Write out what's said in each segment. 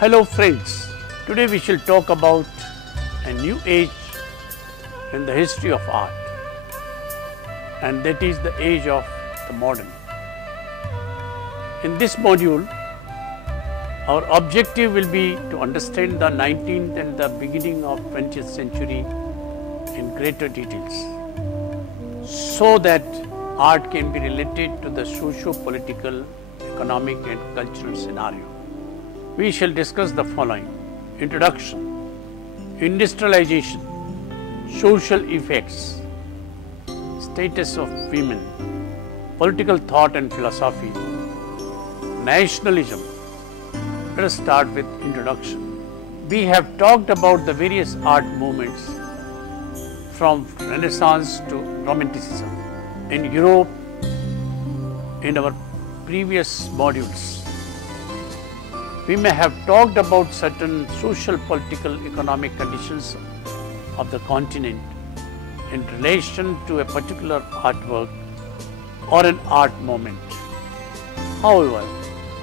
Hello friends, today we shall talk about a new age in the history of art, and that is the age of the modern. In this module, our objective will be to understand the 19th and the beginning of 20th century in greater details, so that art can be related to the socio-political, economic and cultural scenario. We shall discuss the following: introduction, industrialization, social effects, status of women, political thought and philosophy, nationalism. Let us start with introduction. We have talked about the various art movements from Renaissance to Romanticism in Europe in our previous modules. We may have talked about certain social, political, economic conditions of the continent in relation to a particular artwork or an art moment. However,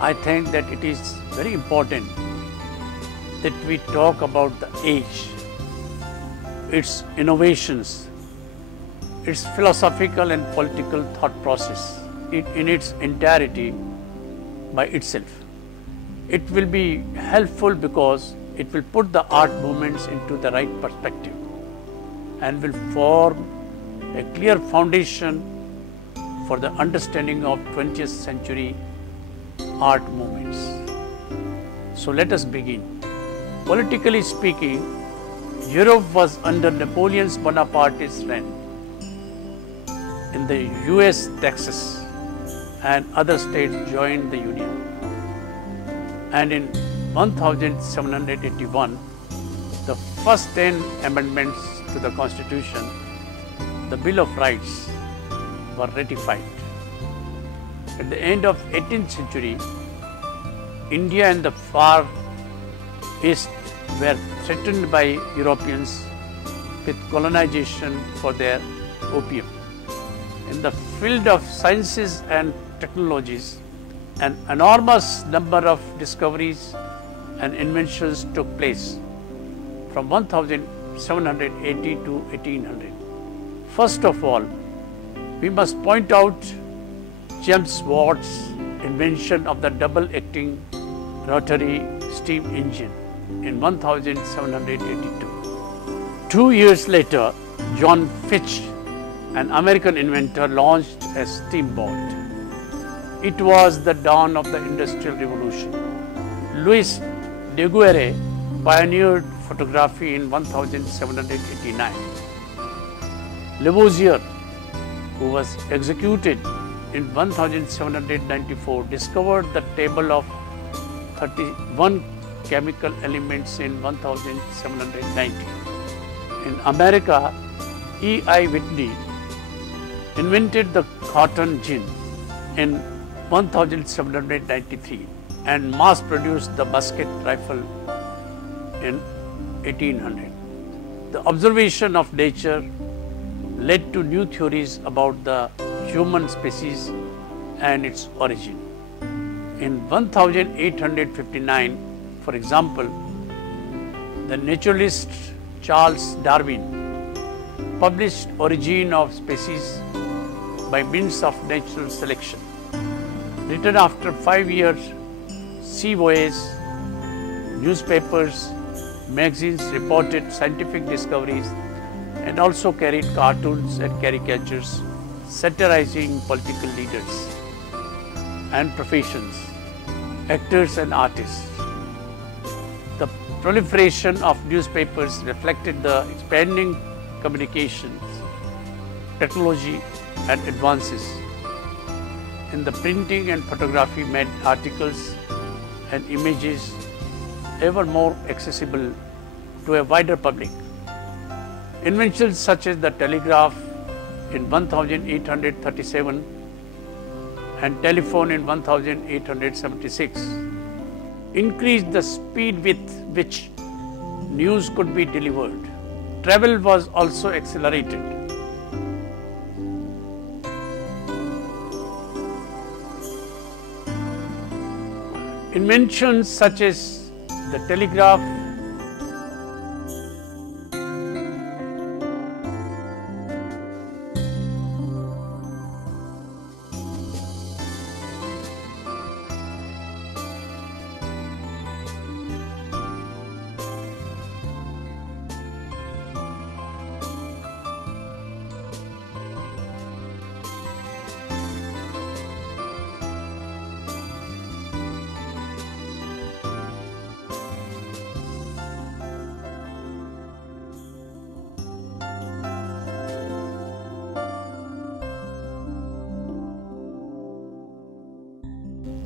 I think that it is very important that we talk about the age, its innovations, its philosophical and political thought process in its entirety by itself. It will be helpful because it will put the art movements into the right perspective and will form a clear foundation for the understanding of 20th century art movements. So let us begin. Politically speaking, Europe was under Napoleon Bonaparte's reign. In the US, Texas and other states joined the Union. And in 1781, the first 10 amendments to the Constitution, the Bill of Rights, were ratified. At the end of 18th century, India and the Far East were threatened by Europeans with colonization for their opium. In the field of sciences and technologies, an enormous number of discoveries and inventions took place from 1780 to 1800. First of all, we must point out James Watt's invention of the double-acting rotary steam engine in 1782. 2 years later, John Fitch, an American inventor, launched a steamboat. It was the dawn of the Industrial Revolution. Louis Daguerre pioneered photography in 1789. Lavoisier, who was executed in 1794, discovered the table of 31 chemical elements in 1790. In America, E.I. Whitney invented the cotton gin in 1793 and mass-produced the musket rifle in 1800. The observation of nature led to new theories about the human species and its origin. In 1859, for example, the naturalist Charles Darwin published Origin of Species by means of natural selection. Written after 5 years, sea voyages, newspapers, magazines reported scientific discoveries and also carried cartoons and caricatures satirizing political leaders and professions, actors and artists. The proliferation of newspapers reflected the expanding communications, technology and advances in the printing and photography made articles and images ever more accessible to a wider public. Inventions such as the telegraph in 1837 and telephone in 1876 increased the speed with which news could be delivered. Travel was also accelerated. Inventions such as the telegraph,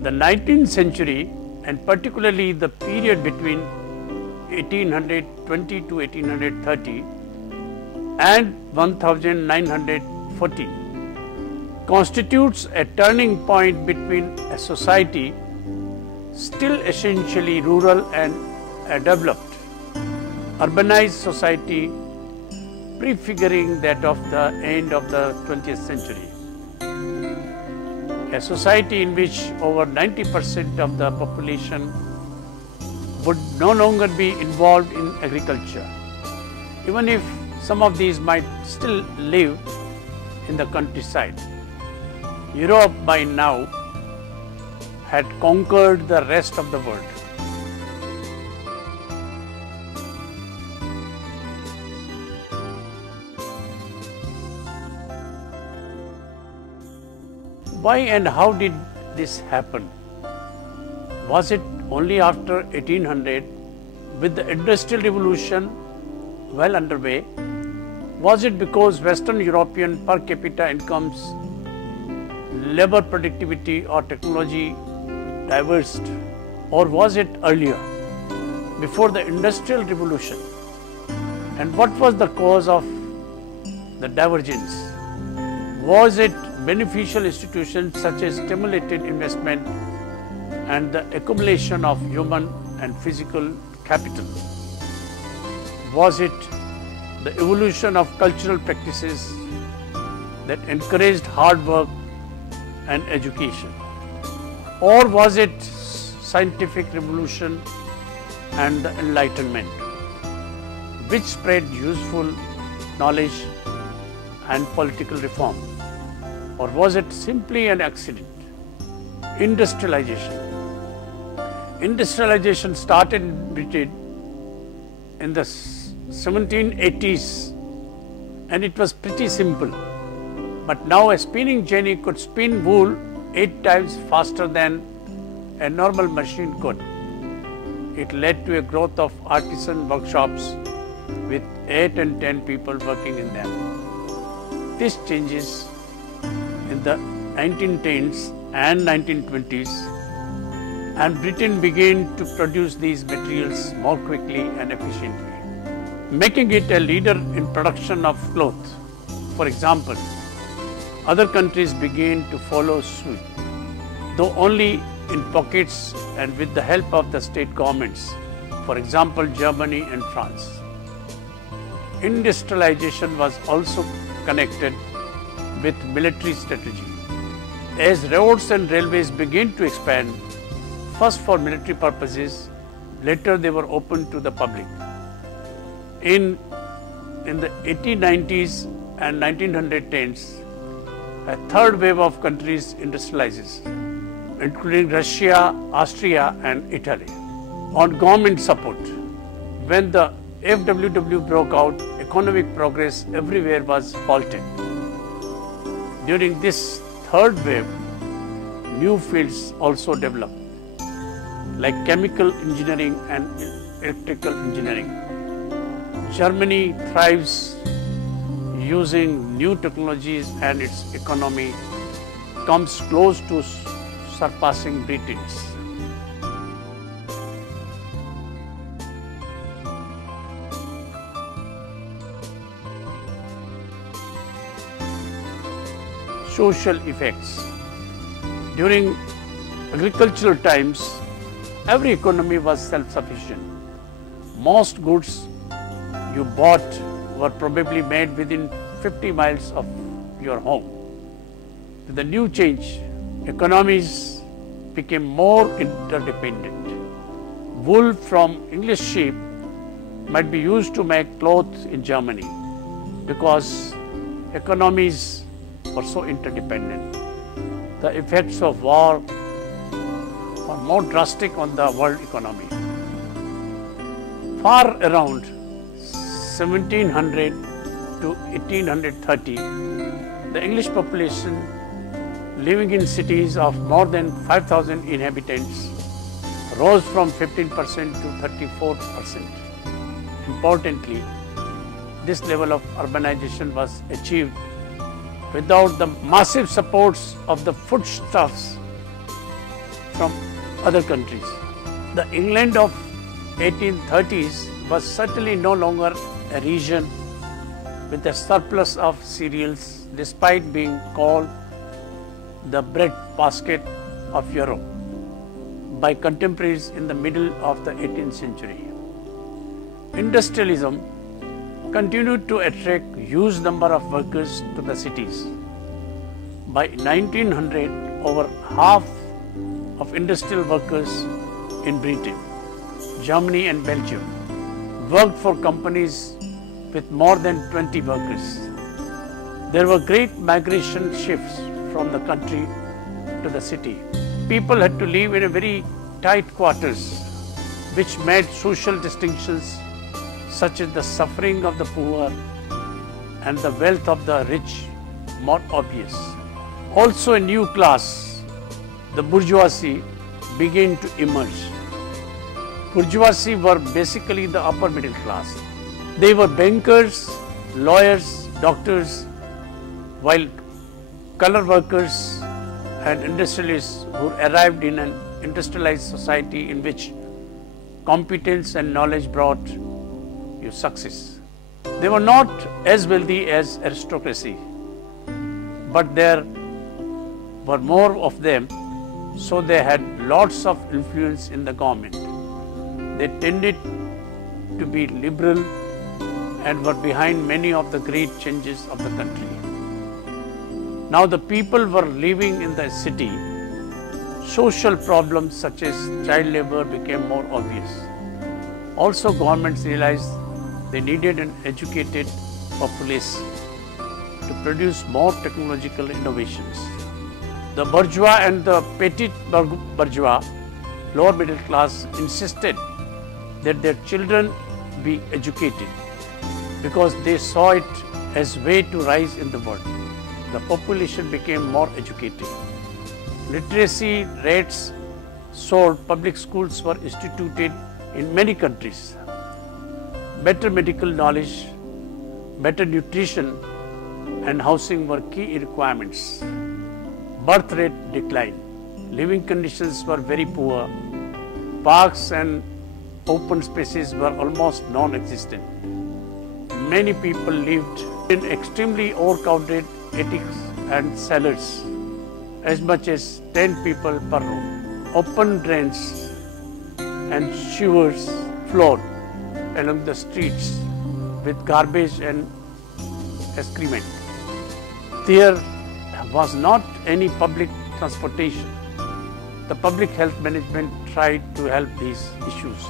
the 19th century, and particularly the period between 1820 to 1830 and 1940, constitutes a turning point between a society still essentially rural and a developed, urbanized society prefiguring that of the end of the 20th century. A society in which over 90% of the population would no longer be involved in agriculture, even if some of these might still live in the countryside. Europe by now had conquered the rest of the world. Why and how did this happen? Was it only after 1800, with the Industrial Revolution well underway? Was it because Western European per capita incomes, labor productivity or technology diverged? Or was it earlier, before the Industrial Revolution? And what was the cause of the divergence? Was it beneficial institutions such as stimulated investment and the accumulation of human and physical capital? Was it the evolution of cultural practices that encouraged hard work and education? Or was it scientific revolution and the Enlightenment, which spread useful knowledge and political reform? Or was it simply an accident? Industrialization. Industrialization started in Britain in the 1780s, and it was pretty simple. But now a spinning jenny could spin wool 8 times faster than a normal machine could. It led to a growth of artisan workshops with 8 and 10 people working in them. These changes in the 1910s and 1920s, and Britain began to produce these materials more quickly and efficiently, making it a leader in production of cloth. For example, other countries began to follow suit, though only in pockets and with the help of the state governments, for example, Germany and France. Industrialization was also connected with military strategy. As roads and railways began to expand, first for military purposes, later they were open to the public. In the 1890s and 1910s, a third wave of countries industrializes, including Russia, Austria and Italy, on government support. When the FWW broke out, economic progress everywhere was halted. During this third wave, new fields also developed, like chemical engineering and electrical engineering. Germany thrives using new technologies, and its economy comes close to surpassing Britain's. Social effects. During agricultural times, every economy was self-sufficient. Most goods you bought were probably made within 50 miles of your home. With the new change, economies became more interdependent. wool from English sheep might be used to make clothes in Germany because economies were so interdependent. The effects of war were more drastic on the world economy. Far around 1700 to 1830, the English population living in cities of more than 5,000 inhabitants rose from 15% to 34%. Importantly, this level of urbanization was achieved without the massive supports of the foodstuffs from other countries. The England of 1830s was certainly no longer a region with a surplus of cereals, despite being called the bread basket of Europe by contemporaries in the middle of the 18th century. Industrialism continued to attract huge number of workers to the cities. By 1900, over half of industrial workers in Britain, Germany and Belgium worked for companies with more than 20 workers. There were great migration shifts from the country to the city. People had to live in a very tight quarters, which made social distinctions such as the suffering of the poor and the wealth of the rich more obvious. Also a new class, the bourgeoisie, began to emerge. Bourgeoisie were basically the upper middle class. They were bankers, lawyers, doctors, while color workers and industrialists who arrived in an industrialized society in which competence and knowledge brought you success. They were not as wealthy as aristocracy, but there were more of them, so they had lots of influence in the government. They tended to be liberal and were behind many of the great changes of the country. Now the people were living in the city. Social problems such as child labor became more obvious. Also, governments realized they needed an educated populace to produce more technological innovations. The bourgeois and the petit bourgeois, lower middle class, insisted that their children be educated because they saw it as a way to rise in the world. The population became more educated. Literacy rates soared, public schools were instituted in many countries. Better medical knowledge, better nutrition and housing were key requirements. Birth rate declined. Living conditions were very poor. Parks and open spaces were almost non-existent. Many people lived in extremely overcrowded attics and cellars, as much as 10 people per room. Open drains and sewers flowed along the streets with garbage and excrement. There was not any public transportation. The public health management tried to help these issues.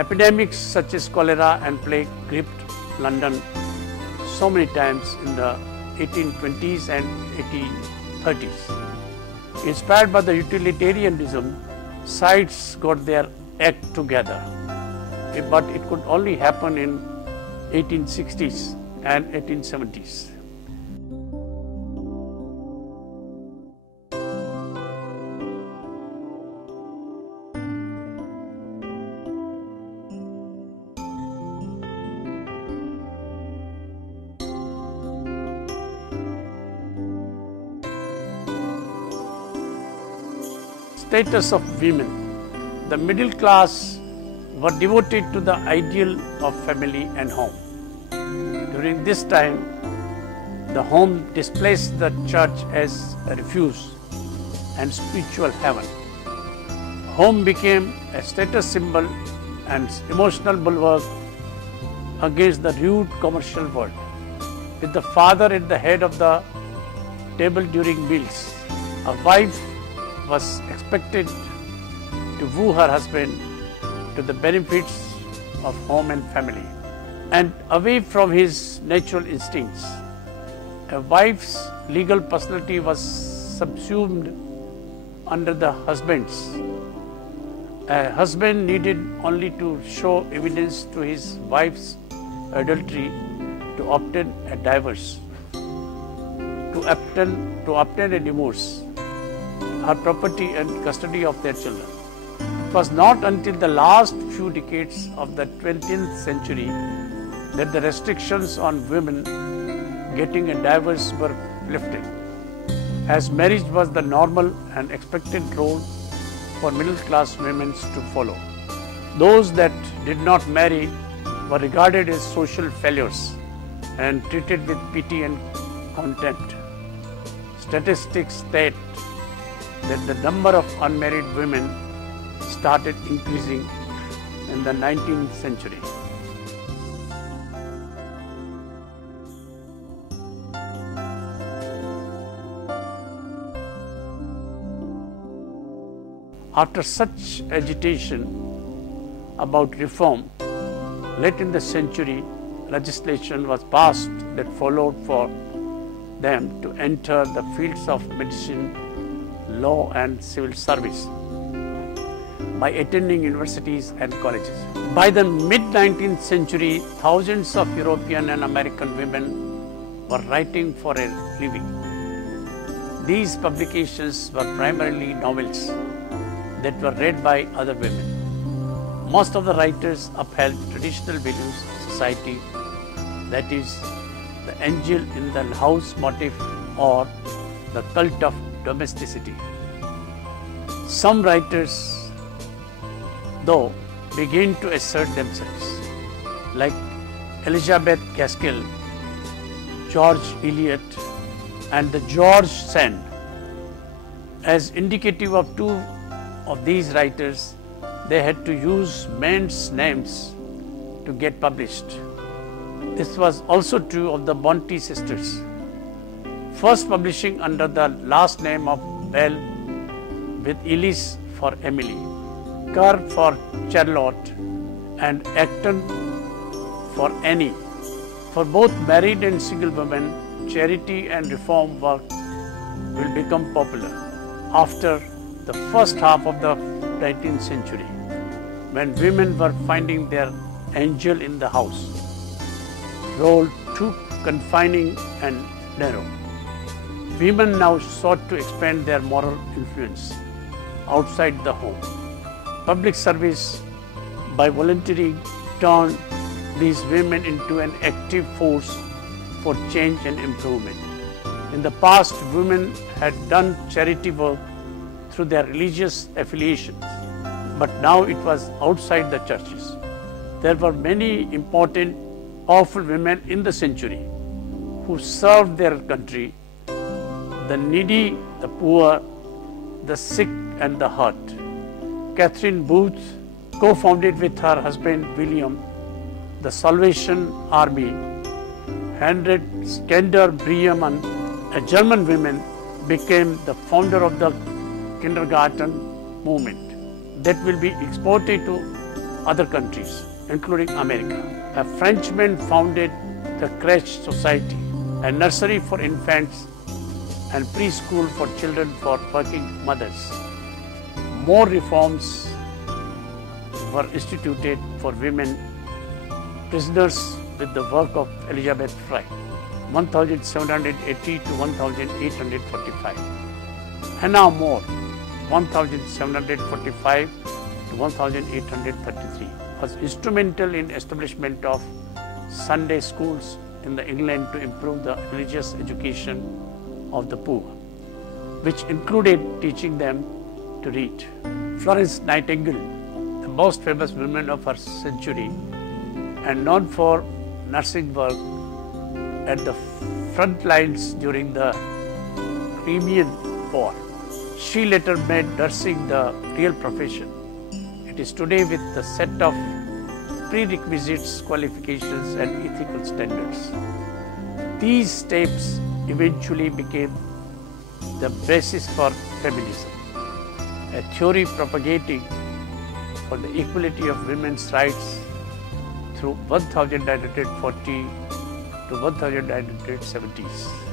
Epidemics such as cholera and plague gripped London so many times in the 1820s and 1830s. Inspired by the utilitarianism, sides got their act together, but it could only happen in 1860s and 1870s. Status of women. The middle class were devoted to the ideal of family and home. During this time, the home displaced the church as a refuge and spiritual heaven. Home became a status symbol and emotional bulwark against the rude commercial world. With the father at the head of the table during meals, a wife was expected to woo her husband to the benefits of home and family, and away from his natural instincts. A wife's legal personality was subsumed under the husband's. A husband needed only to show evidence to his wife's adultery to obtain a divorce, to obtain a divorce, her property and custody of their children. It was not until the last few decades of the 20th century that the restrictions on women getting a divorce were lifted, as marriage was the normal and expected role for middle-class women to follow. Those that did not marry were regarded as social failures and treated with pity and contempt. Statistics state that the number of unmarried women started increasing in the 19th century. After such agitation about reform, late in the century, legislation was passed that followed for them to enter the fields of medicine, law and civil service by attending universities and colleges. By the mid-19th century, thousands of European and American women were writing for a living. These publications were primarily novels that were read by other women. Most of the writers upheld traditional values of society, that is, the angel in the house motif or the cult of domesticity. Some writers, though, began to assert themselves, like Elizabeth Gaskell, George Eliot, and the George Sand. As indicative of two of these writers, they had to use men's names to get published. This was also true of the Bronte sisters, first publishing under the last name of Bell, with Ellis for Emily, Kerr for Charlotte, and Acton for Annie. For both married and single women, charity and reform work will become popular after the first half of the 19th century, when women were finding their angel in the house role too confining and narrow. Women now sought to expand their moral influence outside the home. Public service, by volunteering, turned these women into an active force for change and improvement. In the past, women had done charity work through their religious affiliations, but now it was outside the churches. There were many important, powerful women in the century who served their country, the needy, the poor, the sick and the hurt. Catherine Booth co-founded with her husband Wilhelm the Salvation Army. Henriette Skender Briemann, a German woman, became the founder of the kindergarten movement that will be exported to other countries, including America. A Frenchman founded the Crèche Society, a nursery for infants and preschool for children for working mothers. More reforms were instituted for women prisoners with the work of Elizabeth Fry, 1780 to 1845. Hannah More, 1745 to 1833, was instrumental in establishment of Sunday schools in the England to improve the religious education of the poor, which included teaching them to read. Florence Nightingale, the most famous woman of her century and known for nursing work at the front lines during the Crimean War. She later made nursing the real profession. It is today with the set of prerequisites, qualifications and ethical standards. These steps eventually became the basis for feminism, a theory propagating for the equality of women's rights through 1940 to 1970s.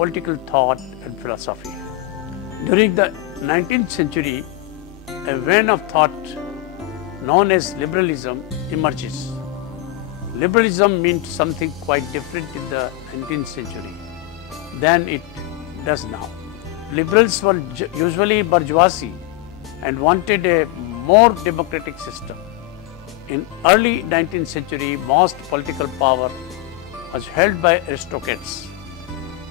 Political thought and philosophy. During the 19th century, a vein of thought known as liberalism emerges. Liberalism meant something quite different in the 19th century than it does now. Liberals were usually bourgeoisie and wanted a more democratic system. In early 19th century, most political power was held by aristocrats.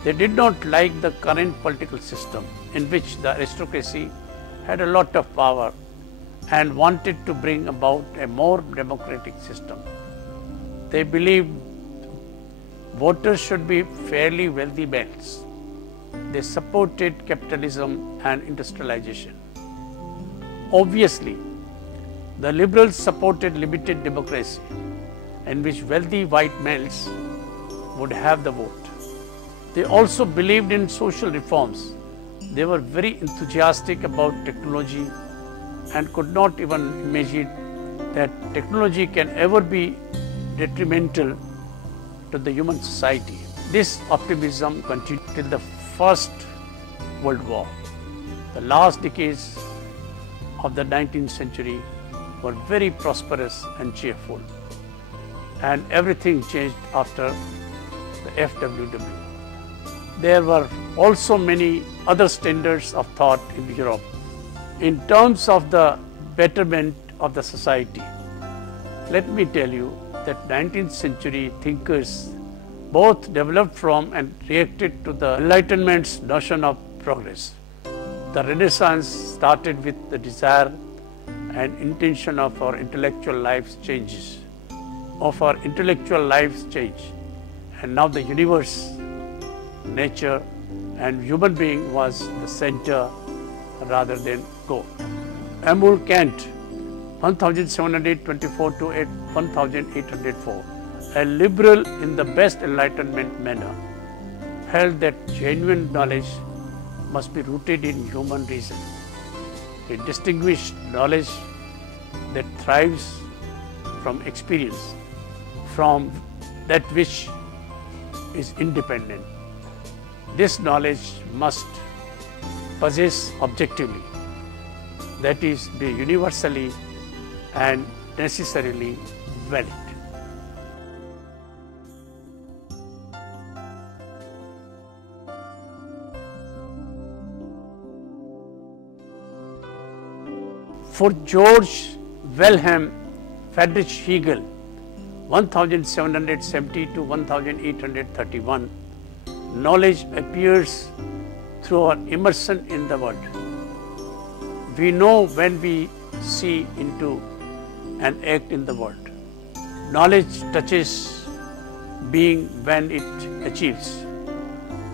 They did not like the current political system in which the aristocracy had a lot of power and wanted to bring about a more democratic system. They believed voters should be fairly wealthy males. They supported capitalism and industrialization. Obviously, the liberals supported limited democracy in which wealthy white males would have the vote. They also believed in social reforms. They were very enthusiastic about technology and could not even imagine that technology can ever be detrimental to the human society. This optimism continued till the First World War. The last decades of the 19th century were very prosperous and cheerful, and everything changed after the FWW. There were also many other standards of thought in Europe in terms of the betterment of the society. Let me tell you that 19th century thinkers both developed from and reacted to the Enlightenment's notion of progress. The Renaissance started with the desire and intention of our intellectual lives changes, and now the universe, nature and human being was the center rather than goal. Immanuel Kant, 1724 to 1804, a liberal in the best Enlightenment manner, held that genuine knowledge must be rooted in human reason. He distinguished knowledge that thrives from experience from that which is independent. This knowledge must possess objectively, that is, be universally and necessarily valid. For Georg Wilhelm Friedrich Hegel, 1770 to 1831, knowledge appears through our immersion in the world. We know when we see into and act in the world. Knowledge touches being when it achieves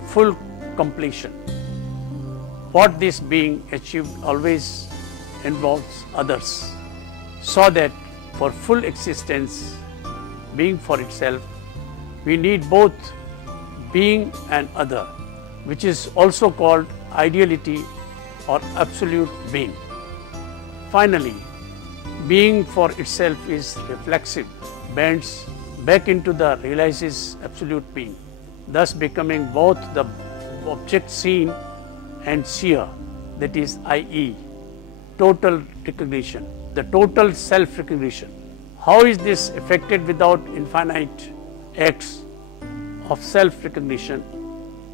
full completion. What this being achieved always involves others, so that for full existence, being for itself, we need both being and other, which is also called ideality or absolute being. Finally, being for itself is reflexive, bends back into the realizes absolute being, thus becoming both the object seen and seer, that is, i.e., total recognition, the total self-recognition. How is this effected without infinite acts of self-recognition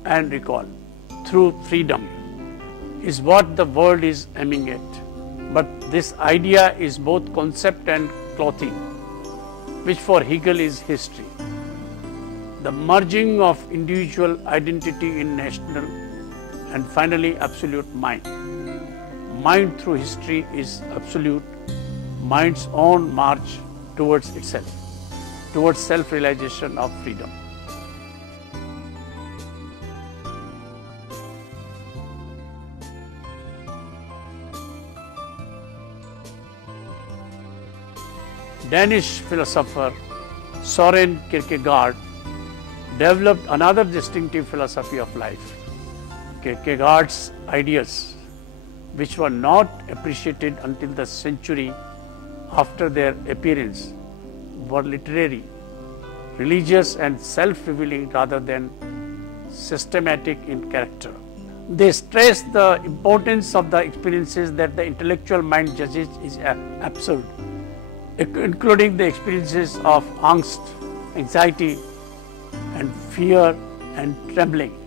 and recall? Through freedom is what the world is aiming at. But this idea is both concept and clothing, which for Hegel is history. the merging of individual identity in national, and finally absolute mind. Mind through history is absolute, mind's own march towards itself, towards self-realization of freedom. Danish philosopher Søren Kierkegaard developed another distinctive philosophy of life. Kierkegaard's ideas, which were not appreciated until the century after their appearance, were literary, religious and self-revealing rather than systematic in character. They stress the importance of the experiences that the intellectual mind judges is absurd, including the experiences of angst, anxiety and fear and trembling.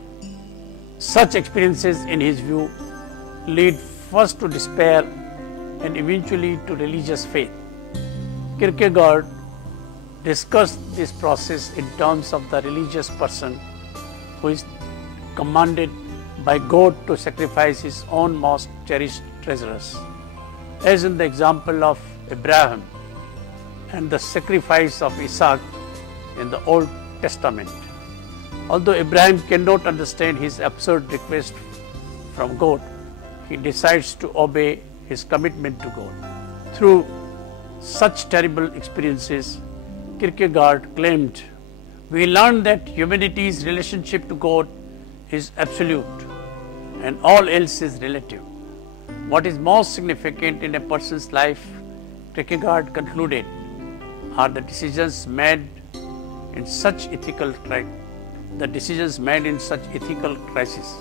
Such experiences, in his view, lead first to despair and eventually to religious faith. Kierkegaard discussed this process in terms of the religious person who is commanded by God to sacrifice his own most cherished treasures, as in the example of Abraham and the sacrifice of Isaac in the Old Testament. Although Abraham cannot understand his absurd request from God, he decides to obey his commitment to God. Through such terrible experiences, Kierkegaard claimed, we learn that humanity's relationship to God is absolute and all else is relative. What is most significant in a person's life, Kierkegaard concluded, are the decisions made in such ethical crises.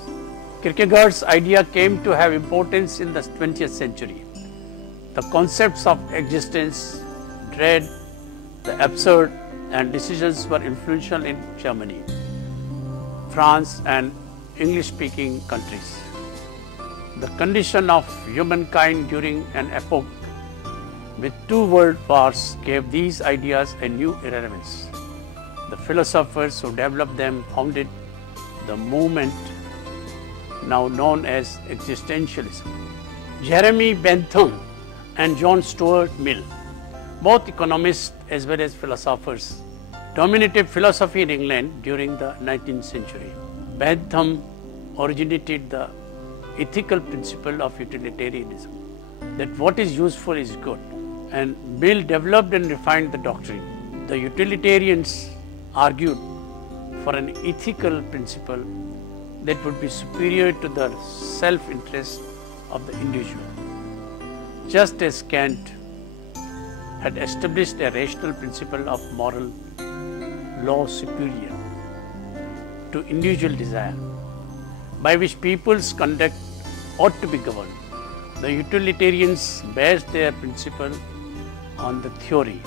Kierkegaard's idea came to have importance in the 20th century. The concepts of existence, dread, the absurd, and decisions were influential in Germany, France, and English-speaking countries. The condition of humankind during an epoch with 2 world wars gave these ideas a new relevance. The philosophers who developed them founded the movement now known as existentialism. Jeremy Bentham and John Stuart Mill, both economists as well as philosophers, dominated philosophy in England during the 19th century. Bentham originated the ethical principle of utilitarianism, that what is useful is good, and Mill developed and refined the doctrine. The utilitarians argued for an ethical principle that would be superior to the self-interest of the individual. Just as Kant had established a rational principle of moral law superior to individual desire, by which people's conduct ought to be governed, the utilitarians based their principle on the theory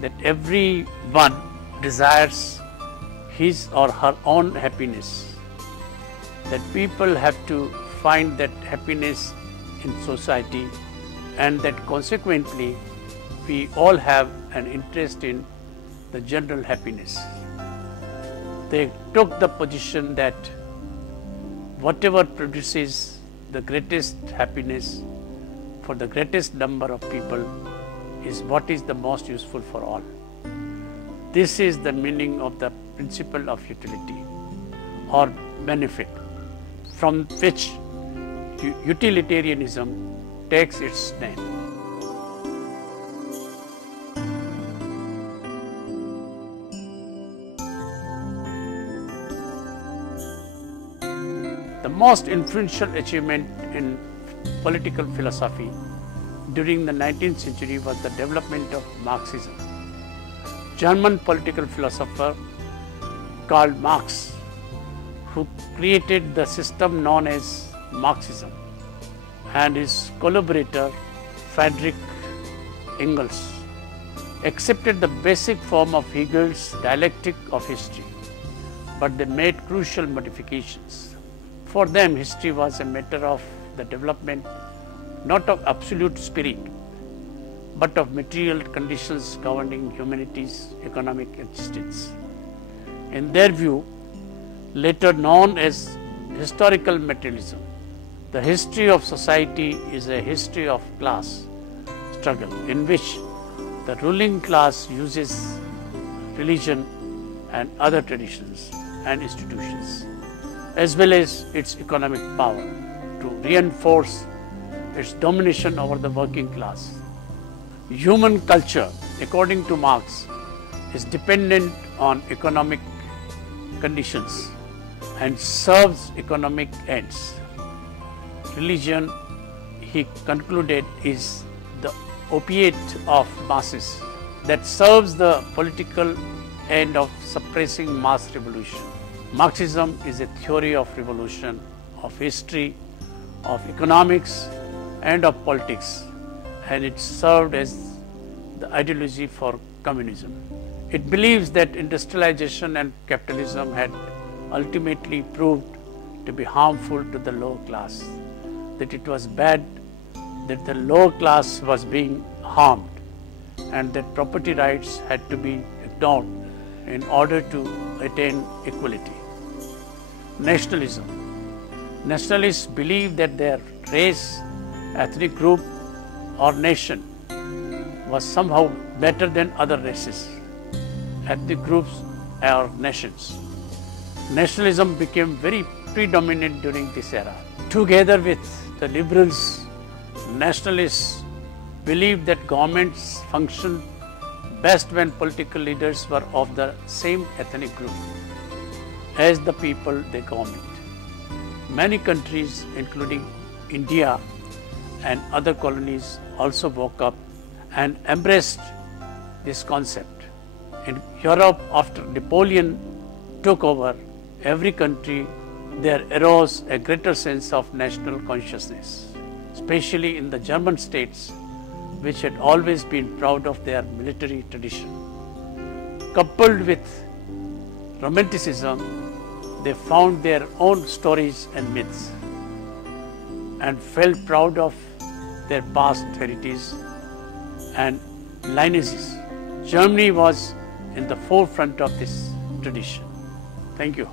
that everyone desires his or her own happiness, that people have to find that happiness in society, and that consequently we all have an interest in the general happiness. They took the position that whatever produces the greatest happiness for the greatest number of people is what is the most useful for all. This is the meaning of the principle of utility or benefit, from which utilitarianism takes its name. The most influential achievement in political philosophy during the 19th century was the development of Marxism. German political philosopher Karl Marx, who created the system known as Marxism, and his collaborator Friedrich Engels accepted the basic form of Hegel's dialectic of history, but they made crucial modifications. For them, history was a matter of the development not of absolute spirit, but of material conditions governing humanity's economic existence. In their view, later known as historical materialism, the history of society is a history of class struggle in which the ruling class uses religion and other traditions and institutions, as well as its economic power, to reinforce its domination over the working class. Human culture, according to Marx, is dependent on economic conditions and serves economic ends. Religion, he concluded, is the opiate of masses that serves the political end of suppressing mass revolution. Marxism is a theory of revolution, of history, of economics and of politics, and it served as the ideology for communism. It believes that industrialization and capitalism had ultimately proved to be harmful to the lower class, that it was bad, that the lower class was being harmed, and that property rights had to be ignored in order to attain equality. Nationalism. Nationalists believe that their race, ethnic group or nation was somehow better than other races, ethnic groups or nations. Nationalism became very predominant during this era. Together with the liberals, nationalists believed that governments functioned best when political leaders were of the same ethnic group as the people they governed. Many countries, including India and other colonies, also woke up and embraced this concept. In Europe, after Napoleon took over every country, there arose a greater sense of national consciousness, especially in the German states, which had always been proud of their military tradition. Coupled with Romanticism, they found their own stories and myths and felt proud of their past heritage and lineages. Germany was in the forefront of this tradition. Thank you.